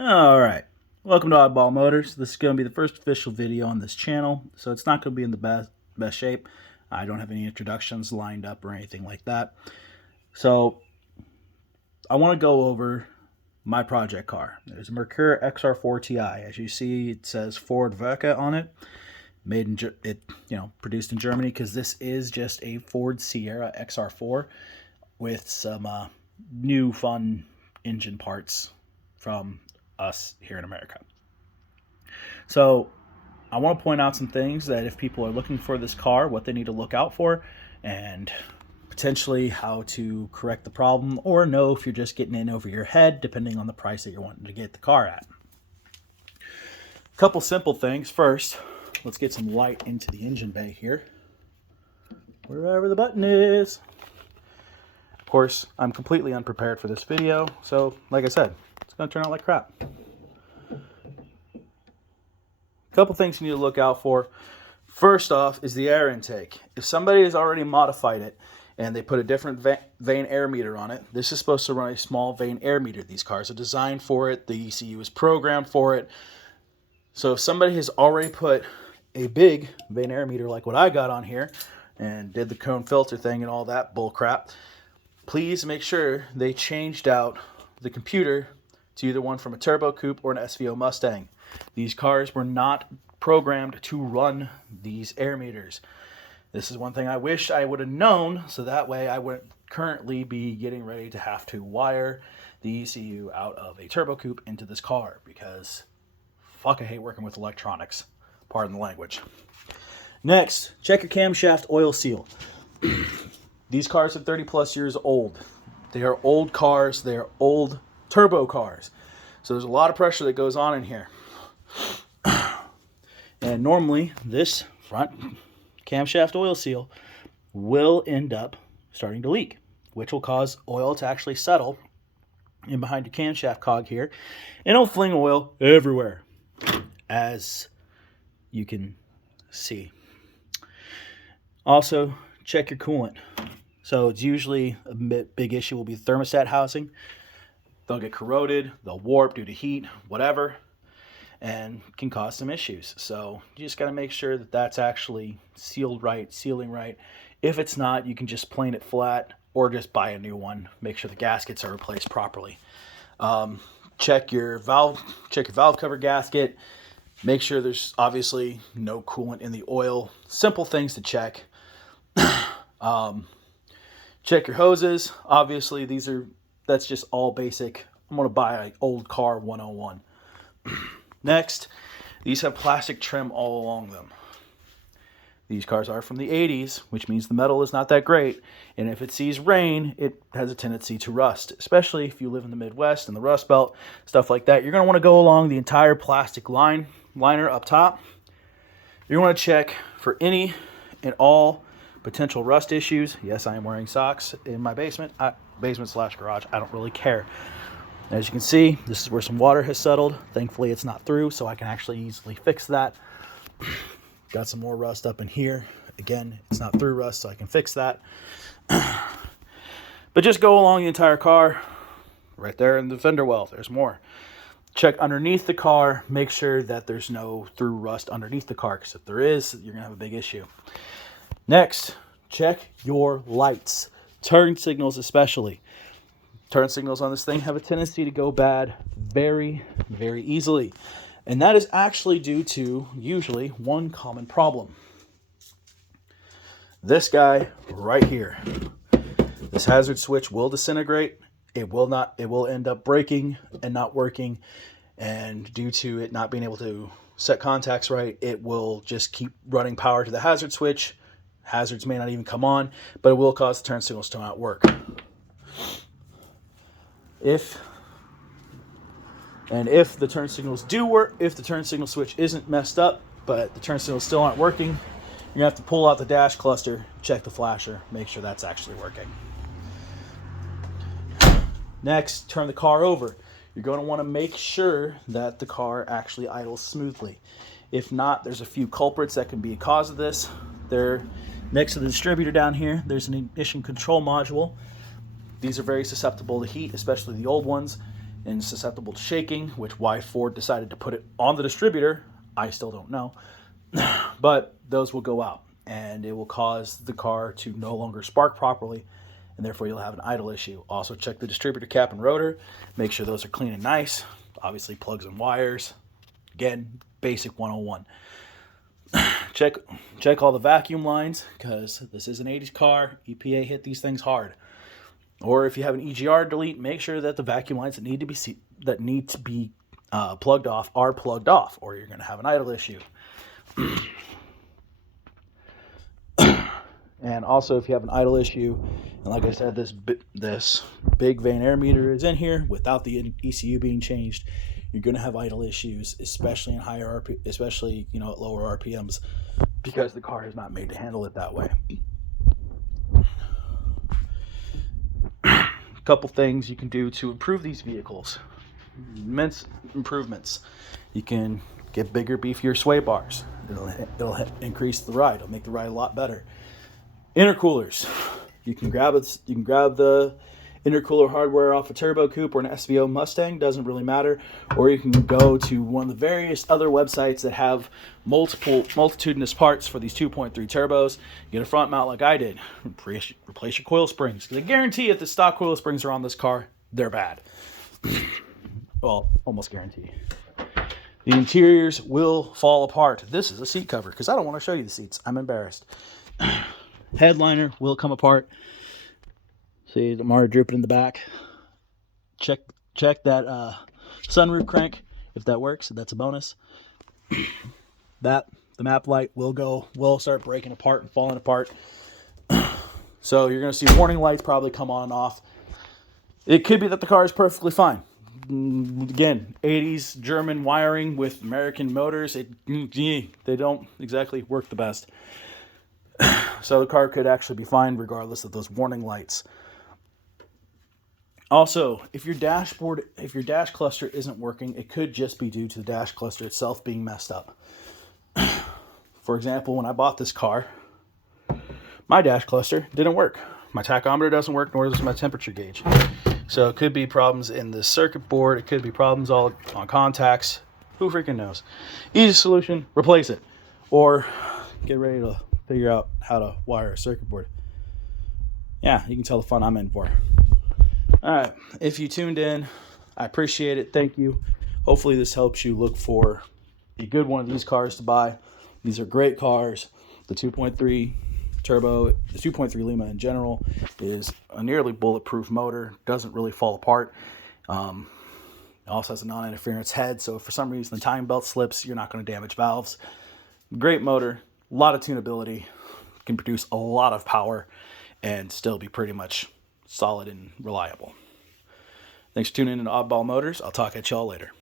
Alright, welcome to Oddball Motors. This is going to be the first official video on this channel, so it's not going to be in the best shape. I don't have any introductions lined up or anything like that. So, I want to go over my project car. There's a Mercury XR4TI. As you see, it says Ford Werke on it. Produced in Germany, because this is just a Ford Sierra XR4 with some new fun engine parts from us here in America. So I want to point out some things that if people are looking for this car, what they need to look out for, and potentially how to correct the problem, or know if you're just getting in over your head depending on the price that you're wanting to get the car at. A couple simple things. First, let's get some light into the engine bay here, wherever the button is. Of course, I'm completely unprepared for this video, so like I said, it's going to turn out like crap. A couple things you need to look out for. First off is the air intake. If somebody has already modified it and they put a different vane air meter on it, this is supposed to run a small vane air meter. These cars are designed for it. The ECU is programmed for it. So if somebody has already put a big vane air meter like what I got on here and did the cone filter thing and all that bull crap, please make sure they changed out the computer to either one from a turbo coupe or an SVO Mustang. These cars were not programmed to run these air meters. This is one thing I wish I would have known, so that way I wouldn't currently be getting ready to have to wire the ECU out of a turbo coupe into this car, because fuck, I hate working with electronics. Pardon the language. Next, check your camshaft oil seal. These cars are 30 plus years old. They are old cars. They are old turbo cars. So there's a lot of pressure that goes on in here. And normally this front camshaft oil seal will end up starting to leak, which will cause oil to actually settle in behind your camshaft cog here, and it'll fling oil everywhere, as you can see. Also, check your coolant. So it's usually a big issue will be the thermostat housing. They'll get corroded, they'll warp due to heat, whatever, and can cause some issues. So you just got to make sure that that's actually sealed right, sealing right. If it's not, you can just plane it flat or just buy a new one. Make sure the gaskets are replaced properly. Check your valve cover gasket. Make sure there's obviously no coolant in the oil. Simple things to check. Check your hoses. Obviously, that's just all basic. I'm going to buy an old car 101. Next, these have plastic trim all along them. These cars are from the 80s, which means the metal is not that great. And if it sees rain, it has a tendency to rust, especially if you live in the Midwest and the Rust Belt, stuff like that. You're going to want to go along the entire plastic liner up top. You want to check for any and all potential rust issues. Yes, I am wearing socks in my basement. Basement/garage. I don't really care. As you can see, this is where some water has settled. Thankfully, it's not through, so I can actually easily fix that. Got some more rust up in here. Again, it's not through rust, so I can fix that. But just go along the entire car. Right there in the fender well, there's more. Check underneath the car. Make sure that there's no through rust underneath the car, because if there is, you're going to have a big issue. Next, check your lights. Turn signals especially. Turn signals on this thing have a tendency to go bad very, very easily. And that is actually due to usually one common problem. This guy right here. This hazard switch will disintegrate. It will end up breaking and not working. And due to it not being able to set contacts right, it will just keep running power to the hazard switch. Hazards may not even come on, but it will cause the turn signals to not work. If the turn signals do work, if the turn signal switch isn't messed up, but the turn signals still aren't working, you're going to have to pull out the dash cluster, check the flasher, make sure that's actually working. Next, turn the car over. You're going to want to make sure that the car actually idles smoothly. If not, there's a few culprits that can be a cause of this. They're next to the distributor down here. There's an ignition control module. These are very susceptible to heat, especially the old ones. and susceptible to shaking, which why Ford decided to put it on the distributor, I still don't know. But those will go out, and it will cause the car to no longer spark properly, and therefore you'll have an idle issue. Also check the distributor cap and rotor, make sure those are clean and nice. Obviously plugs and wires. Again, basic 101. Check all the vacuum lines, because this is an 80s car. EPA hit these things hard. Or if you have an EGR delete, make sure that the vacuum lines that need to be plugged off are plugged off, or you're going to have an idle issue. And also, if you have an idle issue, and like I said, this big vane air meter is in here without the ECU being changed, you're going to have idle issues, especially in higher especially at lower RPMs, because the car is not made to handle it that way. A couple things you can do to improve these vehicles. Immense improvements. You can get bigger, beefier sway bars. It'll increase the ride. It'll make the ride a lot better. Intercoolers. You can grab the intercooler hardware off a Turbo Coupe or an SVO Mustang, doesn't really matter. Or you can go to one of the various other websites that have multitudinous parts for these 2.3 turbos. Get a front mount like I did. Replace your coil springs, because I guarantee if the stock coil springs are on this car, they're bad. Well, almost guarantee. The interiors will fall apart. This is a seat cover, because I don't want to show you the seats. I'm embarrassed. Headliner will come apart. See the Mara dripping in the back. Check that sunroof crank. If that works, that's a bonus. The map light will start breaking apart and falling apart. So you're going to see warning lights probably come on and off. It could be that the car is perfectly fine. Again, 80s German wiring with American motors, they don't exactly work the best. So the car could actually be fine regardless of those warning lights. Also, if your dash cluster isn't working, it could just be due to the dash cluster itself being messed up. For example, when I bought this car, my dash cluster didn't work. My tachometer doesn't work, nor does my temperature gauge. So it could be problems in the circuit board. It could be problems all on contacts. Who freaking knows? Easy solution, replace it. Or get ready to figure out how to wire a circuit board. Yeah, you can tell the fun I'm in for. All right, if you tuned in, I appreciate it. Thank you. Hopefully this helps you look for a good one of these cars to buy. These are great cars. The 2.3 turbo, the 2.3 Lima in general, is a nearly bulletproof motor. Doesn't really fall apart. It also has a non-interference head, so if for some reason the timing belt slips, you're not going to damage valves. Great motor, a lot of tunability, can produce a lot of power, and still be pretty much solid and reliable. Thanks for tuning in to Oddball Motors. I'll talk at y'all later.